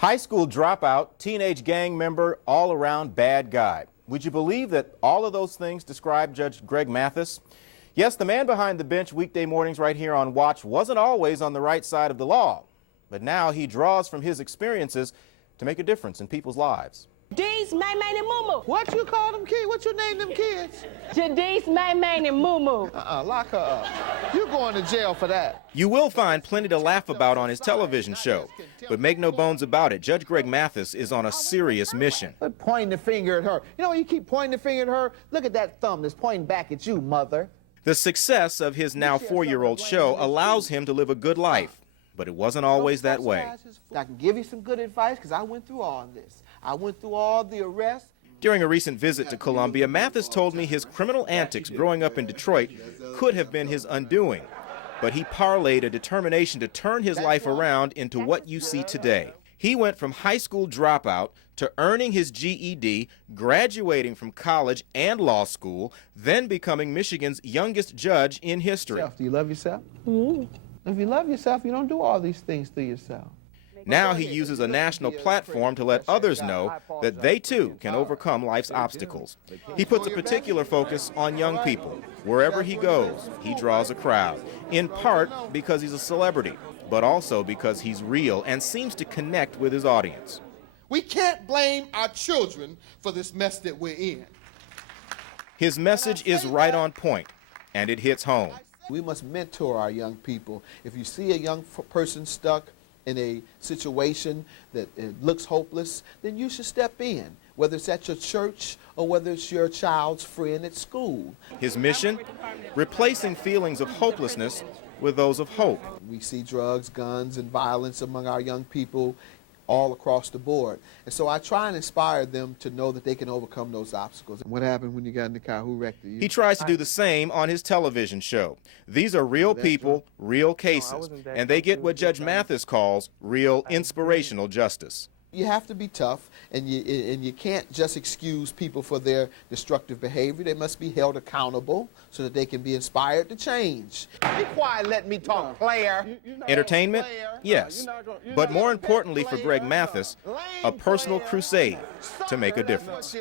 High school dropout, teenage gang member, all-around bad guy. Would you believe that all of those things describe Judge Greg Mathis? Yes, the man behind the bench weekday mornings right here on Watch wasn't always on the right side of the law, but now he draws from his experiences to make a difference in people's lives. Jadice, May, May, and Moo Moo. What you call them kids? What you name them kids? Jadice, May, May, and Moo Moo. Lock her up. You're going to jail for that. You will find plenty to laugh about on his television show, but make no bones about it, Judge Greg Mathis is on a serious mission. Quit pointing the finger at her. You know, you keep pointing the finger at her. Look at that thumb that's pointing back at you, mother. The success of his now 4-year-old show allows him to live a good life, but it wasn't always that way. I can give you some good advice because I went through all this. I went through all the arrests. During a recent visit to Columbia, Mathis told me his criminal antics growing up in Detroit could have been his undoing, but he parlayed a determination to turn his life around into what you see today. He went from high school dropout to earning his GED, graduating from college and law school, then becoming Michigan's youngest judge in history. Do you love yourself? If you love yourself, you don't do all these things to yourself. Now he uses a national platform to let others know that they too can overcome life's obstacles. He puts a particular focus on young people. Wherever he goes, he draws a crowd, in part because he's a celebrity, but also because he's real and seems to connect with his audience. We can't blame our children for this mess that we're in. His message is right on point, and it hits home. We must mentor our young people. If you see a young person stuck in a situation that it looks hopeless, then you should step in, whether it's at your church or whether it's your child's friend at school. His mission? Replacing feelings of hopelessness with those of hope. We see drugs, guns, and violence among our young people all across the board. And so I try and inspire them to know that they can overcome those obstacles. What happened when you got in the car? Who wrecked it? He tries to do the same on his television show. These are real people, real cases, and they get what Judge Mathis calls real inspirational justice. You have to be tough, and you can't just excuse people for their destructive behavior. They must be held accountable so that they can be inspired to change. Be quiet, let me talk, player. Entertainment? Yes. But more importantly for Greg Mathis, a personal crusade to make a difference.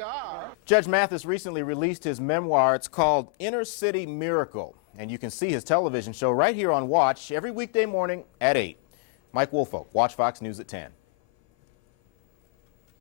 Judge Mathis recently released his memoir. It's called Inner City Miracle, and you can see his television show right here on Watch every weekday morning at 8. Mike Woolfolk, Watch Fox News at 10.